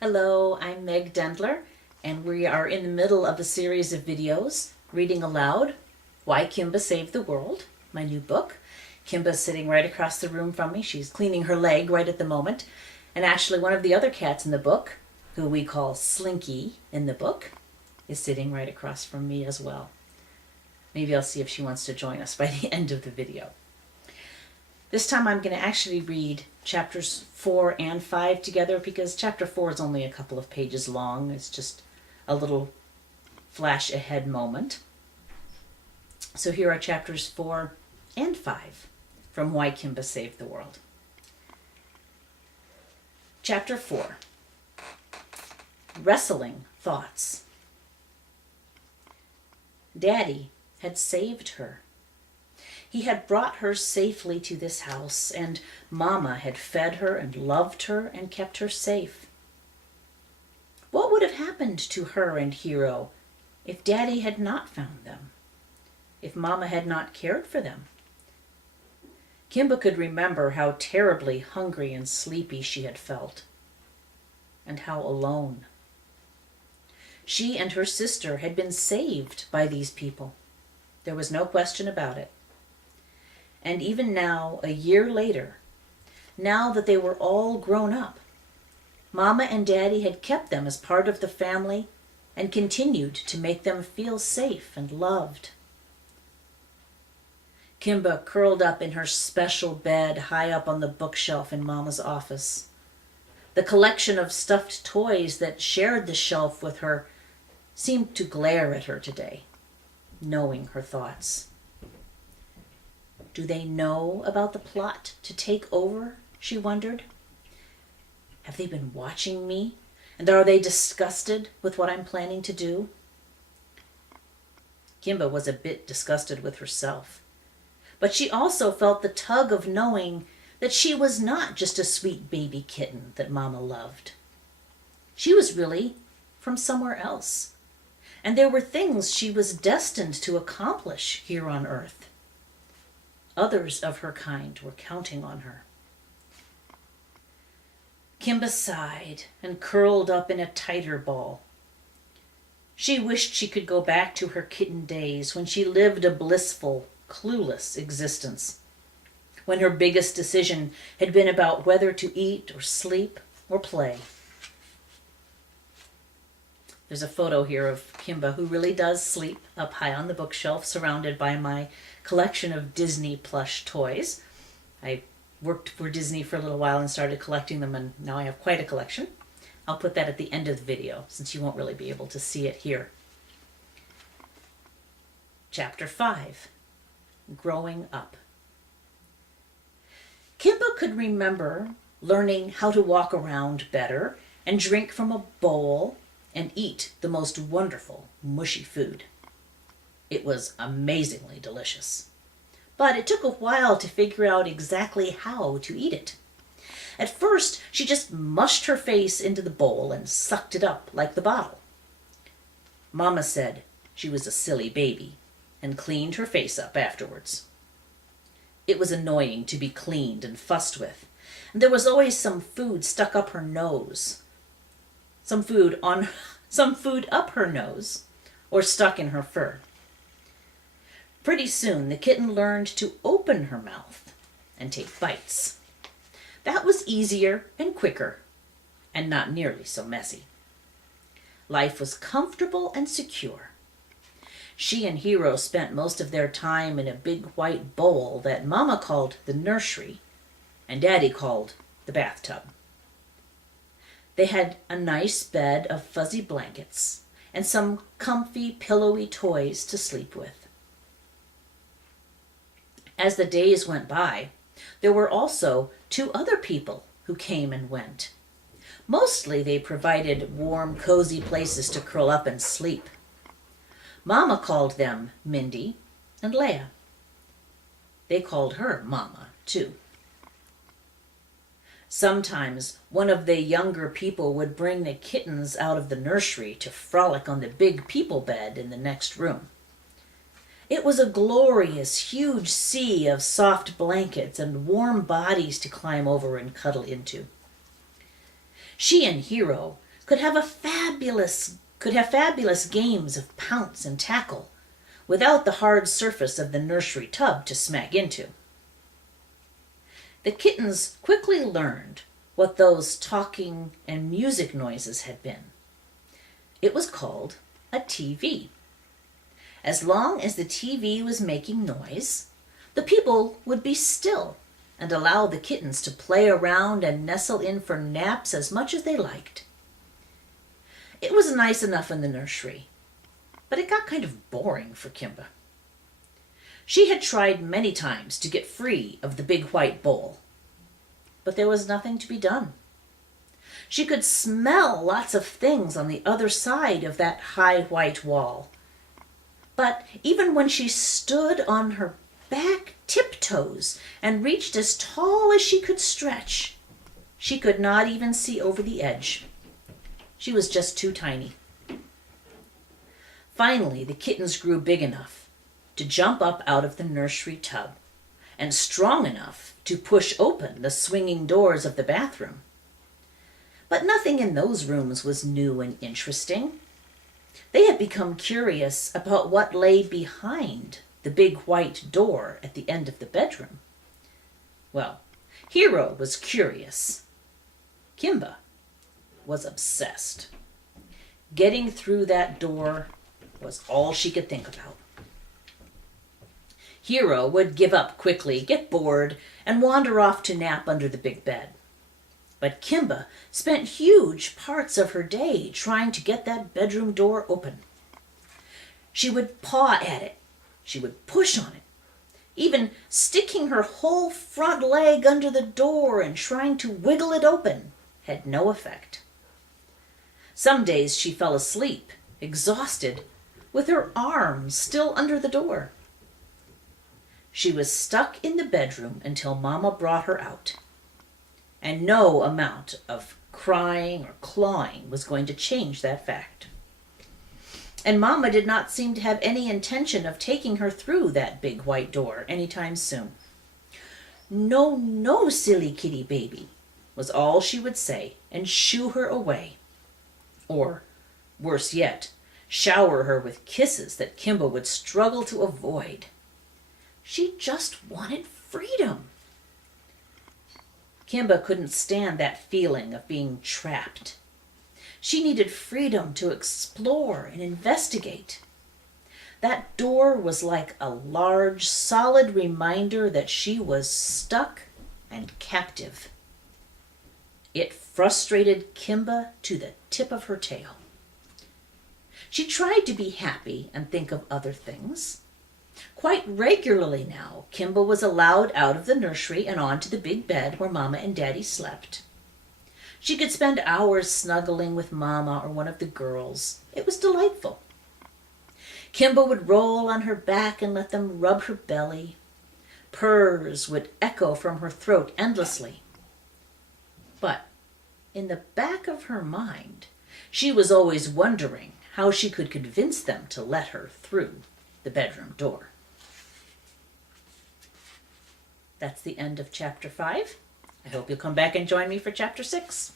Hello, I'm Meg Dendler, and we are in the middle of a series of videos reading aloud Why Kimba Saved the World, my new book. Kimba's sitting right across the room from me. She's cleaning her leg right at the moment. And actually, one of the other cats in the book, who we call Slinky in the book, is sitting right across from me as well. Maybe I'll see if she wants to join us by the end of the video. This time I'm going to actually read chapters 4 and 5 together because chapter 4 is only a couple of pages long. It's just a little flash ahead moment. So here are chapters 4 and 5 from Why Kimba Saved the World. Chapter 4, Wrestling Thoughts. Daddy had saved her. He had brought her safely to this house, and Mama had fed her and loved her and kept her safe. What would have happened to her and Hero if Daddy had not found them? If Mama had not cared for them? Kimba could remember how terribly hungry and sleepy she had felt, and how alone. She and her sister had been saved by these people. There was no question about it. And even now, a year later, now that they were all grown up, Mama and Daddy had kept them as part of the family and continued to make them feel safe and loved. Kimba curled up in her special bed high up on the bookshelf in Mama's office. The collection of stuffed toys that shared the shelf with her seemed to glare at her today, knowing her thoughts. Do they know about the plot to take over? She wondered. Have they been watching me? And are they disgusted with what I'm planning to do? Kimba was a bit disgusted with herself. But she also felt the tug of knowing that she was not just a sweet baby kitten that Mama loved. She was really from somewhere else. And there were things she was destined to accomplish here on Earth. Others of her kind were counting on her. Kimba sighed and curled up in a tighter ball. She wished she could go back to her kitten days when she lived a blissful, clueless existence, when her biggest decision had been about whether to eat or sleep or play. There's a photo here of Kimba, who really does sleep up high on the bookshelf, surrounded by my collection of Disney plush toys. I worked for Disney for a little while and started collecting them, and now I have quite a collection. I'll put that at the end of the video, since you won't really be able to see it here. Chapter 5, Growing Up. Kimba could remember learning how to walk around better and drink from a bowl and eat the most wonderful, mushy food. It was amazingly delicious. But it took a while to figure out exactly how to eat it. At first, she just mushed her face into the bowl and sucked it up like the bottle. Mama said she was a silly baby and cleaned her face up afterwards. It was annoying to be cleaned and fussed with, and there was always some food stuck up her nose. Some food up her nose or stuck in her fur. Pretty soon, the kitten learned to open her mouth and take bites. That was easier and quicker and not nearly so messy. Life was comfortable and secure. She and Hero spent most of their time in a big white bowl that Mama called the nursery and Daddy called the bathtub. They had a nice bed of fuzzy blankets and some comfy, pillowy toys to sleep with. As the days went by, there were also 2 other people who came and went. Mostly they provided warm, cozy places to curl up and sleep. Mama called them Mindy and Leia. They called her Mama, too. Sometimes one of the younger people would bring the kittens out of the nursery to frolic on the big people bed in the next room. It was a glorious, huge sea of soft blankets and warm bodies to climb over and cuddle into. She and Hero could have fabulous games of pounce and tackle without the hard surface of the nursery tub to smack into. The kittens quickly learned what those talking and music noises had been. It was called a TV. As long as the TV was making noise, the people would be still and allow the kittens to play around and nestle in for naps as much as they liked. It was nice enough in the nursery, but it got kind of boring for Kimba. She had tried many times to get free of the big white bowl, but there was nothing to be done. She could smell lots of things on the other side of that high white wall. But even when she stood on her back tiptoes and reached as tall as she could stretch, she could not even see over the edge. She was just too tiny. Finally, the kittens grew big enough to jump up out of the nursery tub and strong enough to push open the swinging doors of the bathroom. But nothing in those rooms was new and interesting. They had become curious about what lay behind the big white door at the end of the bedroom. Well, Hero was curious. Kimba was obsessed. Getting through that door was all she could think about. Hero would give up quickly, get bored, and wander off to nap under the big bed. But Kimba spent huge parts of her day trying to get that bedroom door open. She would paw at it. She would push on it, even sticking her whole front leg under the door and trying to wiggle it open had no effect. Some days she fell asleep, exhausted, with her arms still under the door. She was stuck in the bedroom until Mama brought her out. And no amount of crying or clawing was going to change that fact. And Mama did not seem to have any intention of taking her through that big white door anytime soon. "No, no, silly kitty baby," was all she would say, and shoo her away. Or, worse yet, shower her with kisses that Kimba would struggle to avoid. She just wanted freedom. Kimba couldn't stand that feeling of being trapped. She needed freedom to explore and investigate. That door was like a large, solid reminder that she was stuck and captive. It frustrated Kimba to the tip of her tail. She tried to be happy and think of other things. Quite regularly now, Kimba was allowed out of the nursery and onto the big bed where Mama and Daddy slept. She could spend hours snuggling with Mama or one of the girls. It was delightful. Kimba would roll on her back and let them rub her belly. Purrs would echo from her throat endlessly. But in the back of her mind, she was always wondering how she could convince them to let her through the bedroom door. That's the end of chapter 5. I hope you'll come back and join me for chapter 6.